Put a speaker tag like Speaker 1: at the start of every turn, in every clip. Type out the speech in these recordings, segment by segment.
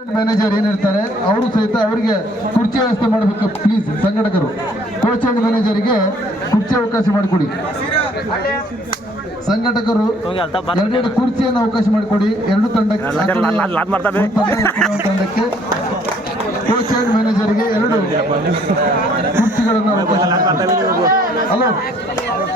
Speaker 1: Manager ಏನಿರ್ತಾರೆ ಅವರು ಸಹಿತ ಅವರಿಗೆ ಕುರ್ಚಿ ವ್ಯವಸ್ಥೆ ಮಾಡಬೇಕು. ಪ್ಲೀಸ್ ಸಂಘಟಕರು ಕೋಚ್ ಅಂಡ್ ಮ್ಯಾನೇಜರ್ಗೆ ಕುರ್ಚಿ ಅವಕಾಶ ಮಾಡಿಕೊಡಿ. ಸಂಘಟಕರು ಎರಡೆರಡು ಕುರ್ಚಿಯನ್ನು ಅವಕಾಶ ಮಾಡಿಕೊಡಿ. ಎರಡು ತಂಡಕ್ಕೆ ತಂಡಕ್ಕೆ ಕೋಚ್ ಅಂಡ್ ಮ್ಯಾನೇಜರ್ಗೆ ಎರಡು ಕುರ್ಚಿಗಳನ್ನು ಅವಕಾಶ. ಹಲೋ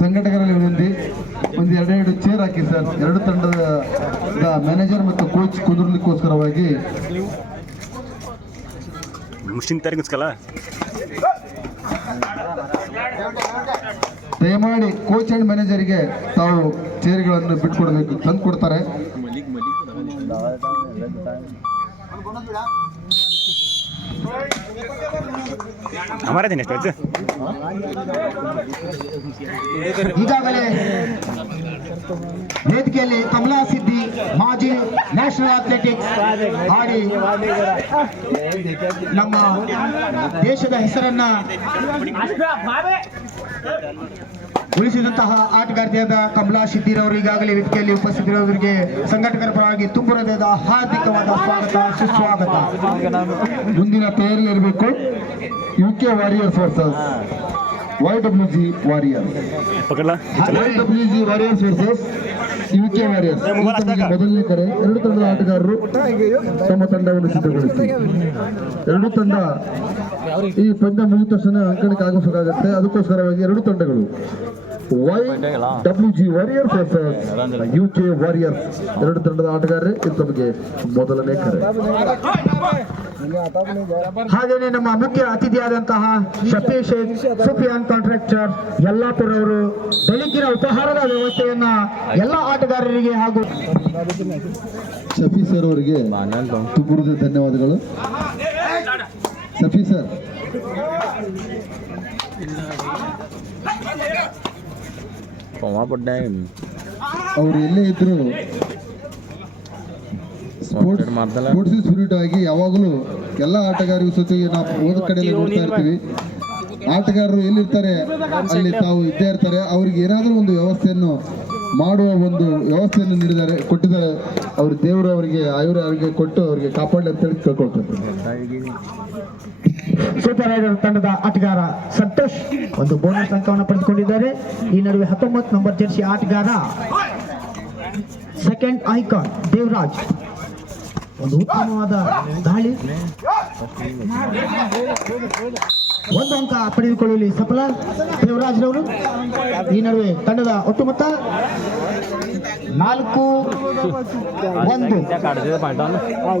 Speaker 1: ಸಂಘಟಕರಲ್ಲಿ ವಿನಂತಿ ಒಂದು ಎರಡೆರಡು ಚೇರ್ ಹಾಕಿ ಸರ್. ಎರಡು ತಂಡದ ಮ್ಯಾನೇಜರ್ ಮತ್ತು ಕೋಚ್ ಕುದುರ್ಲಿಕ್ಕೋಸ್ಕರವಾಗಿ. ದಯಮಾಡಿ ಕೋಚ್ ಅಂಡ್ ಮ್ಯಾನೇಜರ್ಗೆ ತಾವು ಚೇರ್ಗಳನ್ನು ಬಿಟ್ಕೊಡ್ಬೇಕು ತಂದು ಕೊಡ್ತಾರೆ
Speaker 2: ಈಗಾಗಲೇ ವೇದಿಕೆಯಲ್ಲಿ ಕಮಲಾ ಸಿದ್ದಿ ಮಾಜಿ ನ್ಯಾಷನಲ್ ಅಥ್ಲೆಟಿಕ್ಸ್ ಆಡಿ ನಮ್ಮ ದೇಶದ ಹೆಸರನ್ನ ಉಳಿಸಿದಂತಹ ಆಟಗಾರ್ತಿಯಾದ ಕಮಲಾ ಸಿದ್ದಿರವರು ಈಗಾಗಲೇ ವೇದಿಕೆಯಲ್ಲಿ ಉಪಸ್ಥಿತರಿರುವವರಿಗೆ ಸಂಘಟಕರ ಪರವಾಗಿ ತುಂಬು ಹಾರ್ದಿಕವಾದ ಸ್ವಾಗತ ಸುಸ್ವಾಗತ.
Speaker 1: ಮುಂದಿನ ತಯಾರಿ ಇರಬೇಕು. U K warriors versus Y W G
Speaker 3: warrior
Speaker 1: Y W G warriors versus U K warriors ಮೊದಲನೇ ಕರೆ ಎರಡು ತಂಡದ ಆಟಗಾರರು ತಮ್ಮ ತಂಡವನ್ನು ಸಿದ್ಧಗೊಳಿಸಿ ಎರಡು ತಂಡ ಈ ಪಂದ್ಯ ಮುಗಿದ ತಕ್ಷಣ ಅಂಕಣಕ್ಕೆ ಆಗಬೇಕಾಗತ್ತೆ ಅದಕ್ಕೋಸ್ಕರವಾಗಿ ಎರಡು ತಂಡಗಳು. Y W G warriors versus U K warriors ಎರಡು ತಂಡದ ಆಟಗಾರರೇ ಇದು ತಮಗೆ ಮೊದಲನೇ ಕರೆ.
Speaker 2: ಹಾಗೇನೆ ನಮ್ಮ ಮುಖ್ಯ ಅತಿಥಿಯಾದಂತಹ ಶಫಿ ಶೇಖ್ ಸುಫಿಯಾನ್ ಕಾಂಟ್ರಾಕ್ಟರ್ ಯಲ್ಲಾಪುರ ಅವರು ಬೆಳಗಿನ ಉಪಹಾರದ ವ್ಯವಸ್ಥೆಯನ್ನ ಎಲ್ಲ ಆಟಗಾರರಿಗೆ ಹಾಗೂ
Speaker 1: ಶಫಿ ಸರ್ ಅವರಿಗೆ ತುಂಬುರದ ಧನ್ಯವಾದಗಳು. ಶಫಿ ಸರ್. ಅವ್ರು ಎಲ್ಲೇ ಇದ್ರು ಸ್ಪೋರ್ಟ್ಸ್ ಸ್ಪಿರಿಟ್ ಆಗಿ ಯಾವಾಗಲೂ ಎಲ್ಲ ಆಟಗಾರರಿಗೂ ಜೊತೆಗೆ ನಾವು ಹೋದ ಕಡೆ ನೋಡ್ತಾ ಇರ್ತೀವಿ. ಆಟಗಾರರು ಎಲ್ಲಿರ್ತಾರೆ? ಅಲ್ಲಿ ತಾವು ಇದ್ದೇ ಇರ್ತಾರೆ. ಅವ್ರಿಗೆ ಏನಾದರೂ ಒಂದು ವ್ಯವಸ್ಥೆಯನ್ನು ಮಾಡುವ ಒಂದು ವ್ಯವಸ್ಥೆಯನ್ನು ನೀಡಿದ್ದಾರೆ, ಕೊಟ್ಟಿದ್ದಾರೆ. ಅವರು ದೇವರು ಅವರಿಗೆ, ಆಯುರ ಅವರಿಗೆ ಕೊಟ್ಟು ಅವರಿಗೆ ಕಾಪಾಡಲಿ ಅಂತೇಳಿ ಕೇಳ್ಕೊಳ್ತಾರೆ.
Speaker 2: ಸೂಪರ್ ರೈಡರ್ ತಂಡದ ಆಟಗಾರ ಸಂತೋಷ್. ಒಂದು ಬೋನಸ್ ಅಂಕವನ್ನು ಪಡೆದುಕೊಂಡಿದ್ದಾರೆ. ಈ ನಡುವೆ ಹತ್ತೊಂಬತ್ತು ನಂಬರ್ ಜರ್ಸಿ ಆಟಗಾರ ಸೆಕೆಂಡ್ ಐಕಾನ್ ದೇವರಾಜ್. ಒಂದು ಉತ್ತಮವಾದ ದಾಳಿ. ಒಂದು ಅಂಕ ಪಡೆದುಕೊಳ್ಳುವಲ್ಲಿ ಸಫಲ ದೇವರಾಜ್ರವರು ಈ ನಡುವೆ ತಂಡದ ಒಟ್ಟು ಮೊತ್ತ ನಾಲ್ಕು ಒಂದು.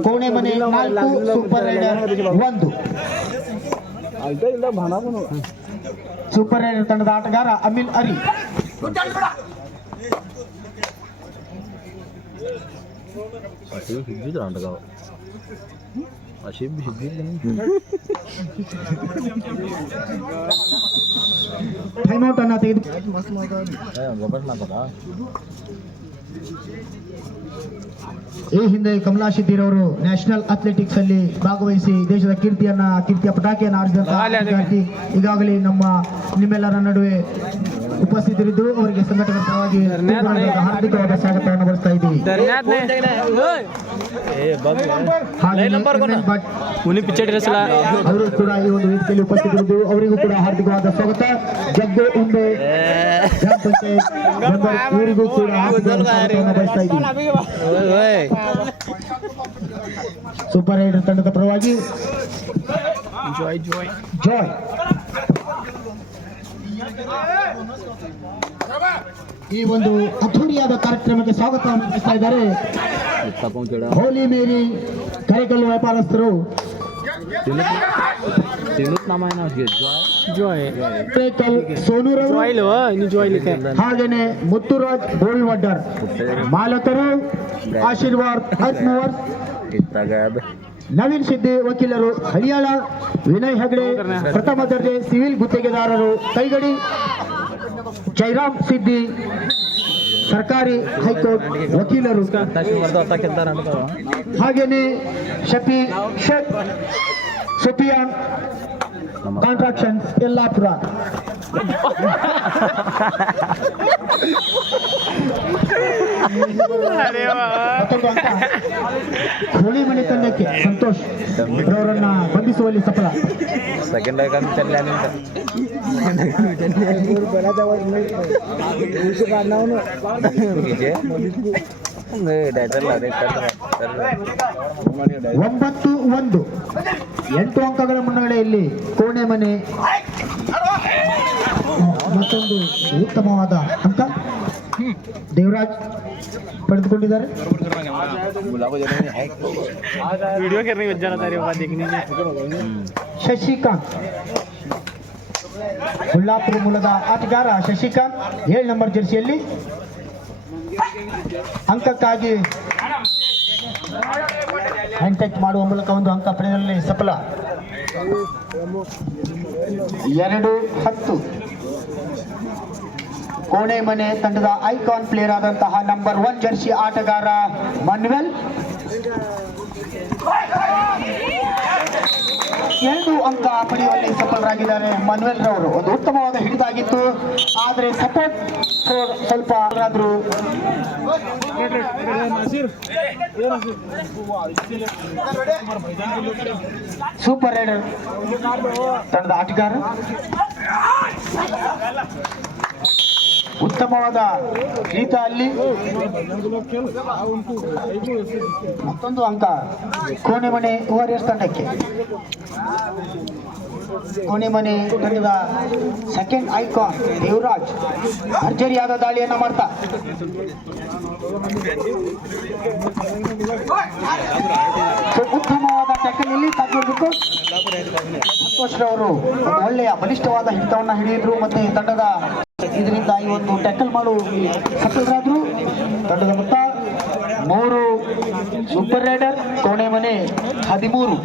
Speaker 2: ಕೋಣೆ ಮನೆ ನಾಲ್ಕು ಸೂಪರ್ ರೈಡರ್ ಒಂದು. ಸೂಪರ್ ರೈಡರ್ ತಂಡದ ಆಟಗಾರ ಅಮಿನ್ ಅರಿ. ಟೈಮ್ ಔಟ್ ಅನ್ನ ತೆಗೆದು ಈ ಹಿಂದೆ ಕಮಲಾ ಅವರು ನ್ಯಾಷನಲ್ ಅಥ್ಲೆಟಿಕ್ಸ್ ಅಲ್ಲಿ ಭಾಗವಹಿಸಿ ದೇಶದ ಕೀರ್ತಿಯನ್ನ ಕೀರ್ತಿಯ ಪಟಾಕಿಯನ್ನು ಆರಿಸಿದಂತಹ ವಿದ್ಯಾರ್ಥಿ ಈಗಾಗಲೇ ನಮ್ಮ ನಿಮ್ಮೆಲ್ಲರ ನಡುವೆ ಉಪಸ್ಥಿತರಿದ್ದು ಅವರಿಗೆ ಸಂಘಟಕರ ಪರವಾಗಿ ಹಾರ್ದಿಕವಾದ ಸ್ವಾಗತವನ್ನು ಬರೆಸ್ತಾ ಇದ್ದೀವಿ. ಅವರು ಕೂಡ ಈ ಒಂದು ವೇದಿಕೆಯಲ್ಲಿ ಉಪಸ್ಥಿತರಿದ್ದು ಅವರಿಗೂ ಕೂಡ ಹಾರ್ದಿಕವಾದ ಸ್ವಾಗತ. ಜಗ್ಗು ಉಂಡೆ ಗ್ರಾಮ ಕೂಡ ಸೂಪರ್ ರೈಡರ್ ತಂಡದ ಪರವಾಗಿ ಜಾಯ್ ಜಾಯ್ ಜಾಯ್ ಈ ಒಂದು ಅದ್ಧೂರಿಯಾದ ಕಾರ್ಯಕ್ರಮಕ್ಕೆ ಸ್ವಾಗತವನ್ನು ಬಯಸ್ತಾ ಇದ್ದಾರೆ. ಹೋಲಿ ಮೇರಿ ಕರೆಕಲ್ಲು ವ್ಯಾಪಾರಸ್ಥರು. ಹಾಗೇನೆ ಮುತ್ತುರಾಜ್ ಗೋಲ್ವಡ್ಡರ್ ಮಾಲಕರು ಆಶೀರ್ವಾದ್ ಹತ್ಮೂವರ್ ನವೀನ್ ಸಿದ್ದಿ ವಕೀಲರು ಹರಿಯಾಳ, ವಿನಯ್ ಹೆಗಡೆ, ಪ್ರಥಮ ದರ್ಜೆ ಸಿವಿಲ್ ಗುತ್ತಿಗೆದಾರರು ಕೈಗಡಿ, ಜೈರಾಮ್ ಸಿದ್ದಿ, ಸರ್ಕಾರಿ ಹೈಕೋರ್ಟ್ ವಕೀಲರು. ಹಾಗೇನೆ ಶಫಿ ಶೇಖ್ ಸುಫಿಯಾನ್ ಕಾಂಟ್ರಾಕ್ಷನ್ ಯಲ್ಲಾಪುರ. ಹೋಳಿ ಮನೆ ತಂಡಕ್ಕೆ ಸಂತೋಷ್ ಅವರನ್ನ ಬಂಧಿಸುವಲ್ಲಿ ಸಫಲ.
Speaker 4: ಸೆಕೆಂಡ್
Speaker 2: ಒಂಬತ್ತು ಒಂದು. ಎಂಟು ಅಂಕಗಳ ಮುನ್ನಡೆಯಲ್ಲಿ ಕೋಣೆ ಮನೆ. ಮತ್ತೊಂದು ಉತ್ತಮವಾದ ಅಂಕ. ದೇವರಾಜ್ ಪಡೆದುಕೊಂಡಿದ್ದಾರೆ. ಶಶಿಕಾಂತ್. ಹುಲ್ಲಾಪುರ ಮೂಲದ ಆಟಗಾರ ಶಶಿಕಾಂತ್ ಏಳು ನಂಬರ್ ಜರ್ಸಿಯಲ್ಲಿ ಅಂಕಕ್ಕಾಗಿ ಹ್ಯಾಂಡ್ ಟಚ್ ಮಾಡುವ ಮೂಲಕ ಒಂದು ಅಂಕ ಪಡೆಯುವಲ್ಲಿ ಸಫಲ. ಎರಡು ಹತ್ತು. ಕೋಣೆ ಮನೆ ತಂಡದ ಐಕಾನ್ ಪ್ಲೇಯರ್ ಆದಂತಹ ನಂಬರ್ ಒನ್ ಜರ್ಸಿ ಆಟಗಾರ ಮನ್ವೆಲ್. ಎರಡು ಅಂಕ ಪಡೆಯುವಲ್ಲಿ ಸಫಲರಾಗಿದ್ದಾರೆ ಮನ್ವೆಲ್ ರವರು. ಒಂದು ಉತ್ತಮವಾದ ಹಿಡಿದಾಗಿತ್ತು. ಆದರೆ ಸಪೋರ್ಟ್ ಸ್ವಲ್ಪ ಆದ್ರೂ ಸೂಪರ್ ರೈಡರ್ ತಂಡದ ಆಟಗಾರ. ಉತ್ತಮವಾದ ಗೀತ ಅಲ್ಲಿ. ಮತ್ತೊಂದು ಅಂಕ. ಕೋಣೆಮನೆ ವಾರಿಯರ್ಸ್ ತಂಡಕ್ಕೆ. ಕೋಣೆಮನೆ ತಂಡದ ಸೆಕೆಂಡ್ ಐಕಾನ್ ದೇವರಾಜ್. ಭರ್ಜರಿಯಾದ ದಾಳಿಯನ್ನ ಮಾಡ್ತಾ. ಉತ್ತಮವಾದ ಟ್ಯಾಕಲ್ ಇಲ್ಲಿ ತಗೊಳ್ಬೇಕು ಸಂತೋಷ್ ಅವರು ಒಳ್ಳೆಯ ಬಲಿಷ್ಠವಾದ ಹಿಡಿತವನ್ನು ಹಿಡಿದ್ರು ಮತ್ತೆ ತಂಡದ ಇದರಿಂದ ಇವತ್ತು ಟ್ಯಾಕಲ್ ಮಾಡು ಸಫಲರಾದ್ರು ತಂಡದ ಮೊತ್ತ ಮೂರು ಸೂಪರ್ ರೈಡರ್ ಕೋಣೆ ಮನೆ ಹದಿಮೂರು.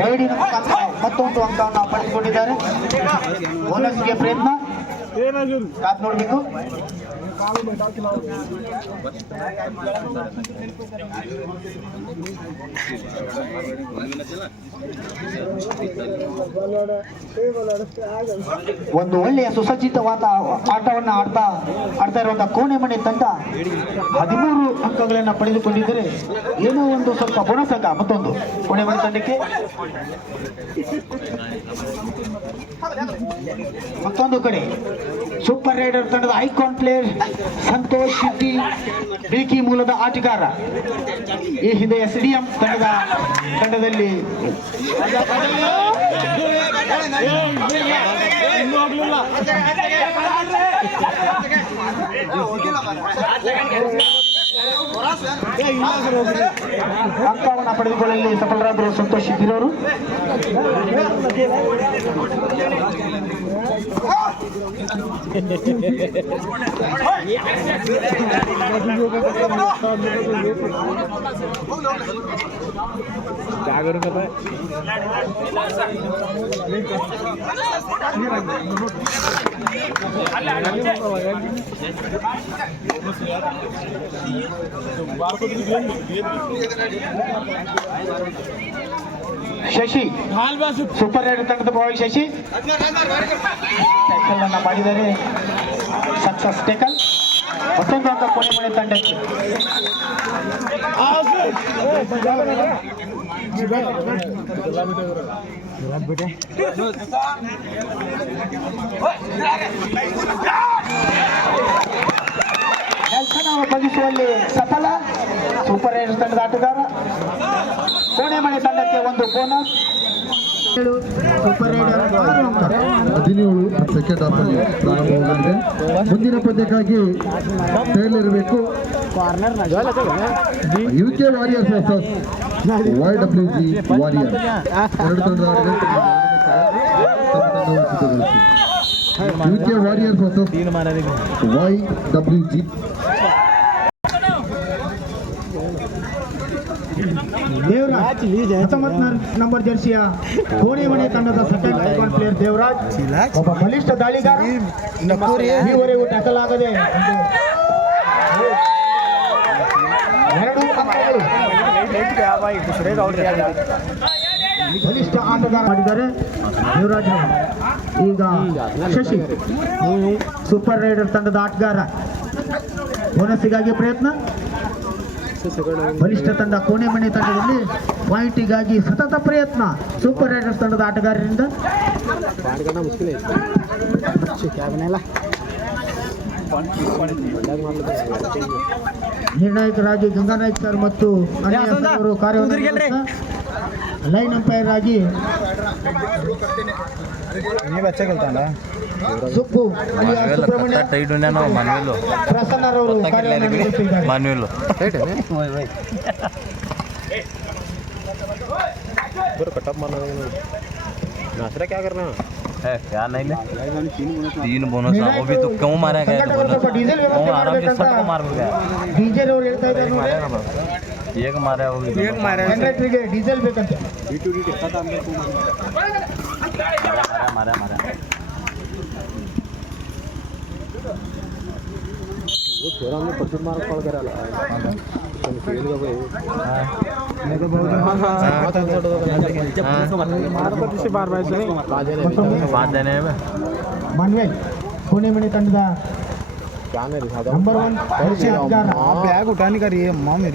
Speaker 2: ರೈಡಿನ ಮುಖಾಂತರ ಮತ್ತೊಂದು ಅಂಕವನ್ನು ಪಡೆದುಕೊಂಡಿದ್ದಾರೆ. ಬೋನಸ್ಗೆ ಪ್ರಯತ್ನ. ಒಂದು ಒಳ್ಳೆಯ ಸುಸಜ್ಜಿತವಾದ ಆಟವನ್ನು ಆಡ್ತಾ ಆಡ್ತಾ ಇರುವಂತಹ ಕೋಣೆ ಮನೆ ತಂಡ ಹದಿಮೂರು ಅಂಕಗಳನ್ನು ಪಡೆದುಕೊಂಡಿದ್ದರೆ ಏನೋ ಒಂದು ಸ್ವಲ್ಪ ಬೋನಸ್ ಮತ್ತೊಂದು ಕೋಣೆ ಮನೆ ತಂಡಕ್ಕೆ. ಮತ್ತೊಂದು ಕಡೆ ಸೂಪರ್ ರೈಡರ್ ತಂಡದ ಐಕಾನ್ ಪ್ಲೇಯರ್ ಸಂತೋಷ್ ಶೆಟ್ಟಿ ಬಿಲ್ಕಿ ಮೂಲದ ಆಟಗಾರ ಈ ಹಿಂದೆ ಎಸ್ ಡಿ ಎಂ ತಂಡದ ತಂಡದಲ್ಲಿ ಅಂಕವನ್ನು ಪಡೆದುಕೊಳ್ಳಲು ಸಫಲರಾದರು ಸಂತೋಷ್ क्या
Speaker 3: करूँ पता है
Speaker 2: ಶಶಿ. ಸೂಪರ್ ರೈಡರ್ ತಂಡದ ಬಾಯ್ ಶಶಿ. ಟ್ಯಾಕಲ್ ಅನ್ನ ಮಾಡಿದ್ದಾರೆ ಸಕ್ಸಸ್ ಟೇಕಲ್ ಮತ್ತೊಂದು ಅಂಕ ಕೊನೆ ಮನೆ ತಂಡಕ್ಕೆ. ನೆಲ್ಸನ್ ಅವರು ಬಂಧಿಸುವಲ್ಲಿ ಸಫಲ. ಸೂಪರ್ ರೈಡರ್ ತಂಡದ ಆಟಗಾರ. ಕೋಣೆ ಮನೆ ತಂಡಕ್ಕೆ ಒಂದು ಬೋನಸ್.
Speaker 1: ಹದಿನೇಳು ಸೆಕೆಂಡ್ ಹಾಫ್ ಅಲ್ಲಿ ಪ್ರಾರಂಭವಾಗಲಿದೆ ಮುಂದಿನ ಪದ್ಯಕ್ಕಾಗಿ ತಯಾರಿರಬೇಕು U K warriors versus Y W G warrior ಎರಡು ತಂಡದ U warriors versus Y W G
Speaker 2: Devaraj ಹತ್ತೊಂಬತ್ತು ನಂಬರ್ ಜರ್ಸಿಯ ಮನೆ ತಂಡದ ಸೆಕೆಂಡ್ ಐಕಾನ್ ಪ್ಲೇಯರ್ ದೇವರಾಜ್. ಒಬ್ಬ ಬಲಿಷ್ಠ ದಾಳಿಗಾರ. ಈವರೆಗೂ ಟ್ಯಾಕಲ್ ಆಗದೆ ಎರಡು ಬಲಿಷ್ಠ ಆಟಗಾರ ಮಾಡಿದ್ದಾರೆ ದೇವರಾಜ್. ಈಗ ಶಶಿ ಸೂಪರ್ ರೈಡರ್ ತಂಡದ ಆಟಗಾರ. ಬೋನಸ್ಸಿಗಾಗಿ ಪ್ರಯತ್ನ. ಬಲಿಷ್ಠ ತಂಡ ಕೋಣೆ ಮನೆ ತಂಡದಲ್ಲಿ ಪಾಯಿಂಟಿಗಾಗಿ ಸತತ ಪ್ರಯತ್ನ. ಸೂಪರ್ ರೈಡರ್ಸ್ ತಂಡದ ಆಟಗಾರರಿಂದ. ನಿರ್ಣಾಯಕರಾಗಿ ಗಂಗಾನಾಯ್ಕ ಸರ್ ಮತ್ತು ಅನಿಲ್ ಅವರು ಕಾರ್ಯವನ್ನು ಲೈನ್ ಅಂಪೈರ್ ಆಗಿ ಸುಬ್ಬು ಅಲಿಯಾಸ್ ಸುಬ್ರಹ್ಮಣ್ಯ
Speaker 4: ಟೈಟ್ ನಾವು ಮನ್ವಿಲ್ಲು
Speaker 2: ಪ್ರಸನ್ನರವರು ಕಾರ್ಯವನ್ನು ನಿರ್ವಹಿಸಿದ್ದಾರೆ
Speaker 4: ಮನ್ವಿಲ್ಲು है क्या नहीं ले तीन बोनस वो भी तो क्यों मारा गया तो बोनस
Speaker 2: ಸ್ವಲ್ಪ ಡೀಸೆಲ್
Speaker 4: वो
Speaker 2: ವ್ಯವಸ್ಥೆ
Speaker 4: आराम से सबको
Speaker 2: ಮಾಡ್ಬೇಕಂತ
Speaker 4: मार गया
Speaker 2: ಡಿಜೆಲ್ ಅವರು ಹೇಳ್ತಾ ಇದ್ದಾರೆ ನೋಡಿ
Speaker 4: मारेगा बाबा एक मारा वो भी
Speaker 2: ಜನರೇಟರ್ಗೆ ಡೀಸೆಲ್ ಬೇಕಂತೆ
Speaker 4: मारा मारा చూడాలని పట్టు మార్గం పడగరాలి
Speaker 2: ಮನ್ವೇಲ್ ಕೋಣೆಮಣಿ ತಂಡದ ನಂಬರ್ ಒನ್
Speaker 5: ಬ್ಯಾಗ್ ಉಟಾನಿಕ ರೀ ಮಾಮಿ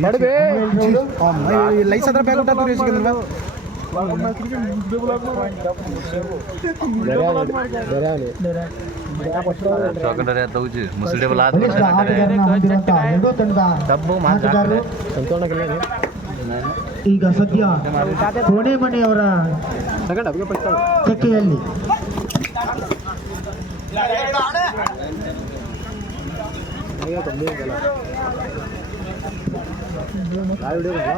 Speaker 5: ಲೈಸ್ ಅದ್ರ ಬ್ಯಾಗ್
Speaker 4: ಉಟಾಕ್ರಿ ಸಿಗಲ್ವಾ
Speaker 2: ಡರ್ಯಾನೆ ಡರ್ಯಾನೆ ಚೌಕಂಡರೆ ದೌಜಿ ಮುಸುಡಿ
Speaker 4: ಡಬ್ಬು
Speaker 2: ಈಗ ಸದ್ಯ
Speaker 4: ಕೋಣೆ ಮನೆಯವರ ಚಕ್ಕೆಯಲ್ಲಿ ಯಾವ ವಿಡಿಯೋ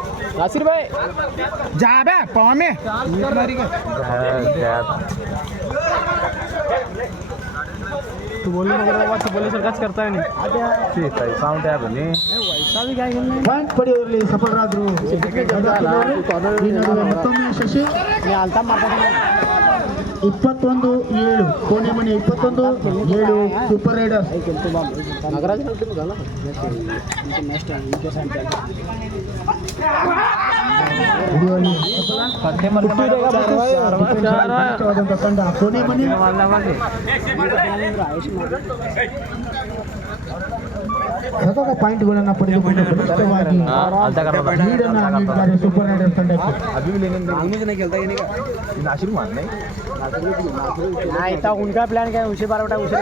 Speaker 4: नासिर भाई। जा
Speaker 2: बे पाँव में। तू बोलने वगैरह बात बोले सर
Speaker 5: करता है नहीं। ठीक है
Speaker 4: साउंड
Speaker 3: है बोले वैसा भी क्या हाँ, करने
Speaker 4: वन पड़ी और ले सफल
Speaker 2: रात रो। मोहम्मद शशि। मैं आलता मारता ಇಪ್ಪತ್ತೊಂದು ಏಳು ಕೋಣೆಮಣಿ ಇಪ್ಪತ್ತೊಂದು ಏಳು ಸೂಪರ್ ರೈಡರ್ಸ್ ತಂಡ ಕೋಣೆಮಣಿ ಸತತ ಪಾಯಿಂಟ್ಗಳನ್ನು ಪಡೆದುಕೊಂಡು ಬಲಿಷ್ಠವಾಗಿ ಲೀಡನ್ನು ನೀಡಿದ್ದಾರೆ ಸೂಪರ್ ರೈಡರ್ಸ್
Speaker 3: ತಂಡ ಉಂಟಾ ಪ್ಲಾನ್ ಉಷಿ ಬಾರೋಟ ಉಷಿ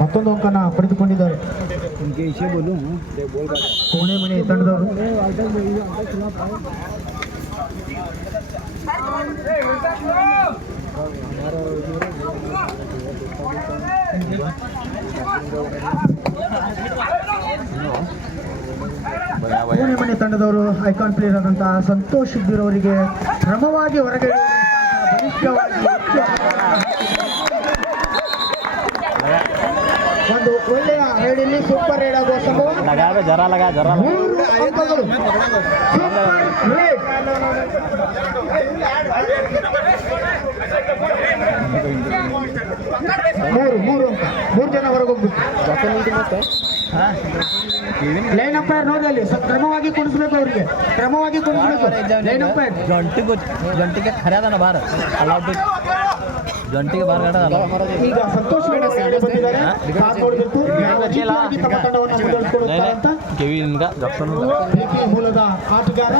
Speaker 2: ಮತ್ತೊಂದು ಅಂಕನ ಪಡೆದುಕೊಂಡಿದ್ದಾರೆ ಕೋಣೆ ಮನೆ ತಂಡದವರು Hey, we're back ಮನೆ ತಂಡದವರು ಐಕಾನ್ ಪ್ಲೇಯರ್ ಆದಂತಹ ಸಂತೋಷ್ ಇದ್ದಿರೋರಿಗೆ ಕ್ರಮವಾಗಿ ಹೊರಗೆ ಒಂದು ಒಳ್ಳೆಯ ಹೇಳಿ ಸೂಪರ್ ಹೇಳಿದ ಆಗುವ
Speaker 3: ಜರ ಲಗ ಜರ
Speaker 2: ಮೂರು ಮೂರು ಅಂತ. ಮೂರು ಜನ ಹೊರಗೋಗ್ಬಿಟ್ಟು ಲೈನ್ ಅಂಪೈರ್ ನೋಡಿ ಅಲ್ಲಿ. ಸ್ವಲ್ಪ ಕ್ರಮವಾಗಿ ಕುಣಿಸ್ಬೇಕು ಅವ್ರಿಗೆ. ಕ್ರಮವಾಗಿ ಕುಣಿಸ್ಬೇಕು. ಲೈನ್ ಅಂಪೈರ್
Speaker 4: ಗಂಟೆಗೂ ಗಂಟೆಗೆ ಬಾರ. ಗಂಟೆಗೆ ಜಂಟಿಗೆ
Speaker 2: ಈಗ ಸಂತೋಷ್ ಬೇಡ ಮೂಲದ ಆಟಗಾರ.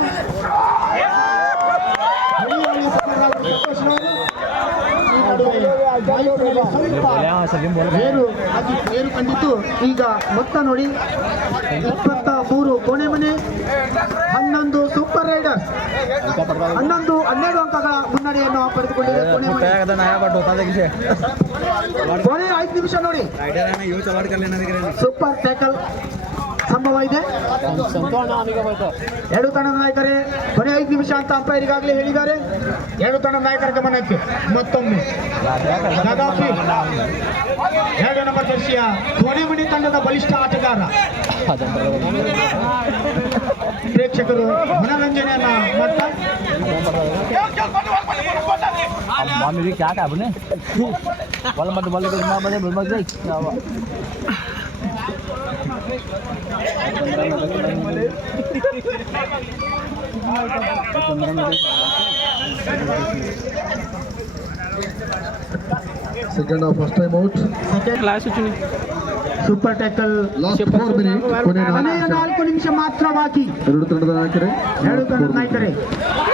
Speaker 2: ಏರು ಅದು ಏರು ಕಂಡಿತು ಈಗ ಮೊತ್ತ ನೋಡಿ. ಇಪ್ಪತ್ತ ಮೂರು ಕೋಣೆ ಮನೆ. ಹನ್ನೊಂದು ಸೂಪರ್ ರೈಡರ್ಸ್. ಹನ್ನೊಂದು ಹನ್ನೆರಡು ಅಂಕಗಳ ಮುನ್ನಡೆಯನ್ನು ಪಡೆದುಕೊಂಡಿದೆ ಕೋಣೆ ಮನೆ. ಕೊನೆ ಐದು ನಿಮಿಷ ನೋಡಿ. Super tackle. ಸಂಭವ ಇದೆ? ಎರಡು ತಂಡದ ನಾಯಕರೇ ಕೊನೆ ಐದು ನಿಮಿಷ ಅಂತ ಅಂಪೈರ್ ಈಗಾಗಲೇ ಹೇಳಿದ್ದಾರೆ. ಎರಡು ತಂಡದ ನಾಯಕರ ಗಮನಕ್ಕೆ ಮತ್ತೊಮ್ಮೆ. ಎರಡು ನಂಬರ್ ಜರ್ಸಿಯ ಕೊನೆ ಮಣಿ ತಂಡದ ಬಲಿಷ್ಠ ಆಟಗಾರ. ಪ್ರೇಕ್ಷಕರು ಮನರಂಜನೆಯನ್ನ ಮಾಡ್ತಾ
Speaker 4: ಮಾಮಿ ಕ್ಯಾ ಕ್ಯಾ ಬನೆ ಬಲ್ ಮತ್ತೆ ಬಲ್ ಬಲ್ ಬಲ್ ಬಲ್ ಬಲ್
Speaker 1: second half first time out
Speaker 3: class ಚುನಿ
Speaker 2: super tackle
Speaker 1: last four minute ಕೊನೆ ನಾಲ್ಕು
Speaker 2: ಕೊನೆಯ
Speaker 1: ನಿಮಿಷ.
Speaker 2: ನಾಲ್ಕು ನಿಮಿಷ ಮಾತ್ರ ಬಾಕಿ
Speaker 1: ಎರಡು ತಂಡದ ನಾಯಕರೇ
Speaker 2: ಎರಡು ತಂಡದ ನಾಯಕರೇ ಎರಡು ಅಂಕಗಳು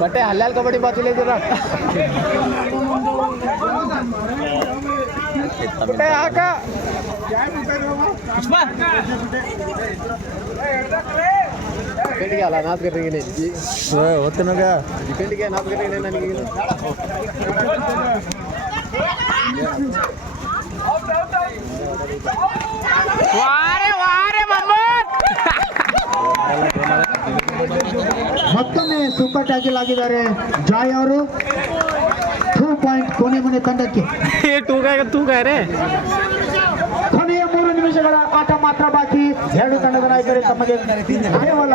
Speaker 3: ಬಟ್ಟೆ ಹಲ್ಲಾಲ್ ಕಬಡ್ಡಿ ಬಾತಿಲ್ಲ
Speaker 4: ಇದ್ದೀರ? ಬಟ್ಟೆ ಹಾಕ.
Speaker 3: ಅಲ್ಲ ನಾಲ್ಕರಿಗೆ ನಿಜಿ ಡಿಪೆಂಡಿಗೆ ನನಗೆ ವಾರೆ ವಾರೆ ಮಮ್ಮ
Speaker 2: ಮತ್ತೊಮ್ಮೆ ಸೂಪರ್ ಟ್ಯಾಕಲ್ ಆಗಿದ್ದಾರೆ ಜಾಯ್ ಅವರು. ಟೂ ಪಾಯಿಂಟ್ ಕೊನೆ ಮನೆ ತಂಡಕ್ಕೆ. ಕೊನೆಯ ಮೂರು ನಿಮಿಷಗಳ ಆಟ ಮಾತ್ರ ಬಾಕಿ. ಎರಡು ತಂಡದ ನಾಯಕರು ತಮಗೆ ಕೇವಲ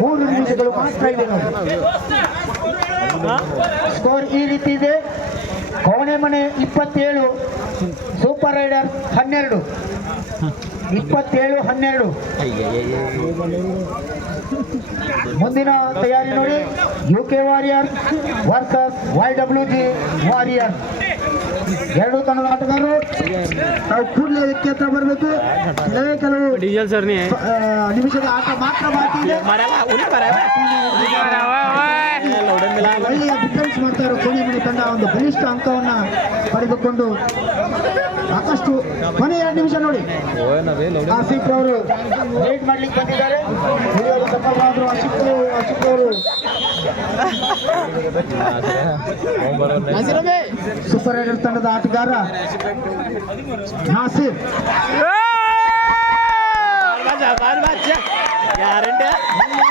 Speaker 2: ಮೂರು ನಿಮಿಷಗಳು ಮಾತ್ರ ಇದೆ. ಸ್ಕೋರ್ ಈ ರೀತಿ ಇದೆ. ಕೋಣೆ ಮನೆ ಇಪ್ಪತ್ತೇಳು. ಸೂಪರ್ ರೈಡರ್ ಹನ್ನೆರಡು. ಇಪ್ಪತ್ತೇಳು ಹನ್ನೆರಡು. ಮುಂದಿನ ತಯಾರಿ ನೋಡಿ. U K warrior versus Y W G warrior ಎರಡು ತಂಡದ ಆಟಗಾರರು. ನಾವು ಕೂಡಲೇ ಇದಕ್ಕೆ ಹತ್ರ ಬರಬೇಕು. ಕೆಲವೇ ಕೆಲವು
Speaker 3: ಡಿಜಲ್
Speaker 2: ಸರ್ ನಿಮಿಷದ ಆಟ ಮಾತ್ರ ಒಳ್ಳೆಯ ಡಿಫೆನ್ಸ್ ಮಾಡ್ತಾ ಇರೋ ತಂಡ ಒಂದು ಬಲಿಷ್ಠ ಅಂಕವನ್ನು ಪಡೆದುಕೊಂಡು ಸಾಕಷ್ಟು ಕೊನೆ ಎರಡು ನಿಮಿಷ ನೋಡಿ. ಆಸಿಫ್ ಅವರು ವೇಟ್ ಮಾಡ್ಲಿಕ್ಕೆ ಬಂದಿದ್ದಾರೆ. ಹಿರಿಯರು ಸಫಲರಾದರು ಆಸಿಫ್ ಆಸಿಫ್ ಅವರು. ಸೂಪರ್ ರೈಡರ್ಸ್ ತಂಡದ ಆಟಗಾರ ನಾಸಿರ್. ಮಿನಿಂಗ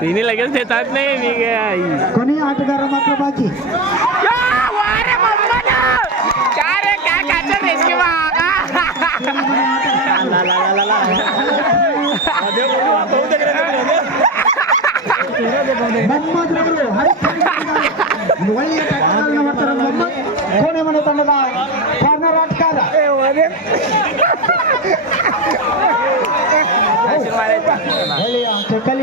Speaker 3: तिने लगेच देतात नाही मी काय
Speaker 2: ಕೊನೆಯ ಆಟಗಾರ ಮಾತ್ರ ಬಾಕಿ
Speaker 3: या, वारे मोहम्मद! काय रे काय काचं रेस्क्यू
Speaker 2: ಮೊಹಮ್ಮದ್ ರವರು ಒಂದು ಒಳ್ಳೆಯ tackle ಅನ್ನ ಮಾಡ್ತಾರೆ ಮೊಹಮ್ಮದ್ ಕೋಣೆ ಮನೆ ತಂಡದ ಕಾರ್ನರ್ ಆಟಗಾರ ಒಳ್ಳೆಯ ಟೆಕಲ್